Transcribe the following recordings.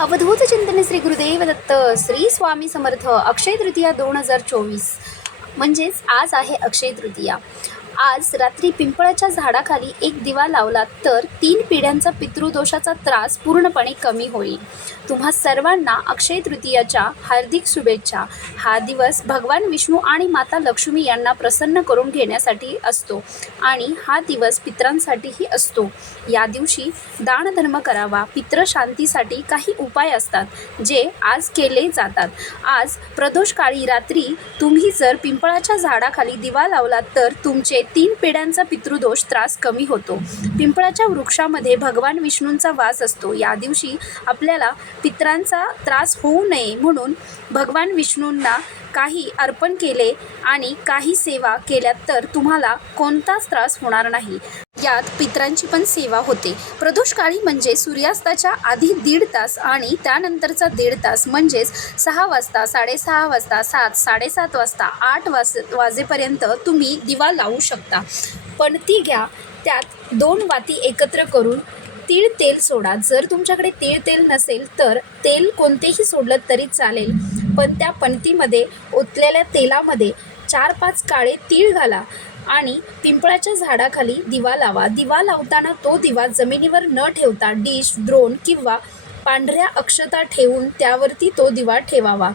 अवधूत चिंतन श्री गुरुदेव दत्त श्री स्वामी समर्थ अक्षय तृतीया दोन हजार चोवीस. म्हणजेच आज आहे अक्षय तृतीया. आज रात्री पिंपळाच्या झाडाखाली एक दिवा लावला तर तीन पिढ्यांचा पितृदोषाचा त्रास पूर्णपणे कमी होईल. तुम्हा सर्वांना अक्षय तृतीयाच्या हार्दिक शुभेच्छा. हा दिवस भगवान विष्णू आणि माता लक्ष्मी यांना प्रसन्न करून घेण्यासाठी असतो आणि हा दिवस पित्रांसाठीही असतो. या दिवशी दानधर्म करावा पित्रशांतीसाठी काही उपाय असतात जे आज केले जातात. आज प्रदोषकाळी रात्री तुम्ही जर पिंपळाच्या झाडाखाली दिवा लावलात तर तुमचे तीन पिढ्यांचा पितृदोष त्रास कमी होतो. पिंपळाच्या वृक्षामध्ये भगवान विष्णूंचा वास असतो. या दिवशी आपल्याला पित्रांचा त्रास होऊ नये म्हणून भगवान विष्णूंना काही अर्पण केले आणि काही सेवा केल्यात तर तुम्हाला कोणताच त्रास होणार नाही. यात पित्रांची पण सेवा होते. प्रदोषकाळी म्हणजे सूर्यास्ताच्या आधी दीड तास आणि त्यानंतरचा दीड तास म्हणजेच सहा वाजता साडेसहा वाजता सात साडेसात वाजता आठ वाज वाजेपर्यंत तुम्ही दिवा लावू शकता. पण ती घ्या. त्यात दोन वाती एकत्र करून तीळ तेल सोडा. जर तुमच्याकडे तीळ तेल नसेल तर तेल कोणतेही सोडलं तरी चालेल. पण त्या पणतीमध्ये ओतलेल्या तेलामध्ये चार पाच काळे तीळ घाला. आणि पिंपळाच्या झाडाखाली दिवा लावा. दिवा लावताना तो दिवा जमिनीवर न ठेवता डिश द्रोण किंवा पांढऱ्या अक्षता ठेवून त्यावरती तो दिवा ठेवावा.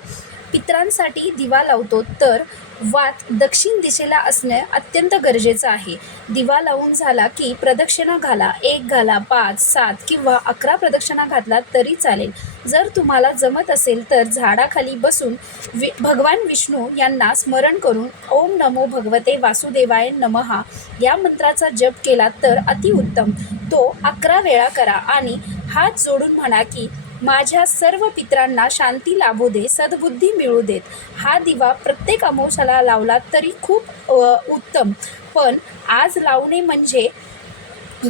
पित्रांसाठी दिवा लावतो तर वात दक्षिण दिशेला असणे अत्यंत गरजेचं आहे. दिवा लावून झाला की प्रदक्षिणा घाला एक घाला पाच सात किंवा अकरा प्रदक्षिणा घातला तरी चालेल. जर तुम्हाला जमत असेल तर झाडाखाली बसून वि भगवान विष्णू यांना स्मरण करून ओम नमो भगवते वासुदेवाय नमहा या मंत्राचा जप केला तर अतिउत्तम. तो अकरा वेळा करा आणि हात जोडून म्हणा की माझ्या सर्व पित्रांना शांती लाभू दे सद्बुद्धी मिळू देत. हा दिवा प्रत्येक अमावस्याला लावला तरी खूप उत्तम. पण आज लावणे म्हणजे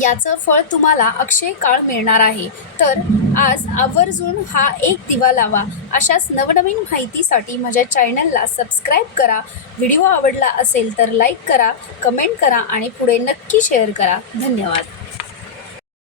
याचं फळ तुम्हाला अक्षय काळ मिळणार आहे. तर आज आवर्जून हा एक दिवा लावा. अशाच नवनवीन माहितीसाठी माझ्या चॅनलला सबस्क्राईब करा. व्हिडिओ आवडला असेल तर लाईक करा कमेंट करा आणि पुढे नक्की शेअर करा. धन्यवाद.